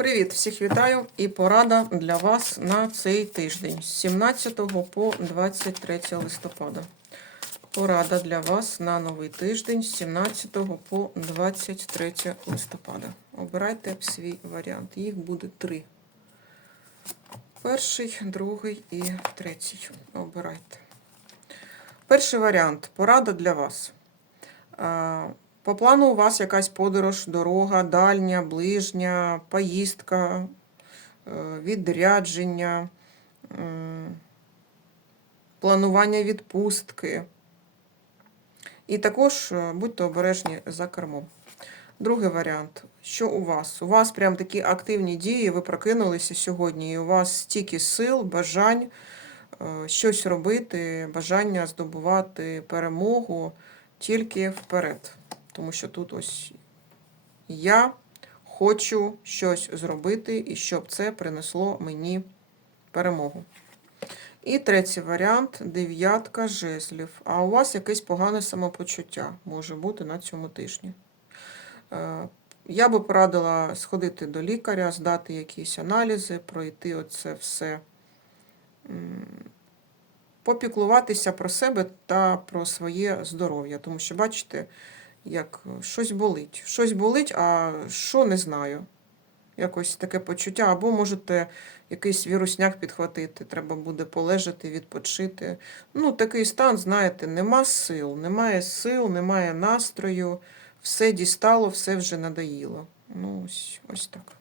Привіт, всіх вітаю і порада для вас на цей тиждень з 17 по 23 листопада. Порада для вас на новий тиждень з 17 по 23 листопада. Обирайте свій варіант. Їх буде три. Перший, другий і третій. Обирайте. Перший варіант. Порада для вас. По плану у вас якась подорож, дорога, дальня, ближня, поїздка, е, відрядження, планування відпустки. І також е, будьте обережні за кермом. Другий варіант. Що у вас? У вас прям такі активні дії, ви прокинулися сьогодні, і у вас стільки сил, бажань е, щось робити, бажання здобувати перемогу тільки вперед. Тому що тут ось я хочу щось зробити, і щоб це принесло мені перемогу. І третій варіант дев'ятка жезлів. А у вас якесь погане самопочуття може бути на цьому тижні. Е, Я би порадила сходити до лікаря, здати якісь аналізи, пройти оце все, попіклуватися про себе та про своє здоров'я. Тому що, бачите, як щось болить. Щось болить, а що не знаю. Якось таке почуття, або можете якийсь вірусняк підхватити, треба буде полежати, відпочити. Ну, такий стан, знаєте, нема сил, немає сил, немає настрою, все дістало, все вже надоїло. Ну, ось, ось так.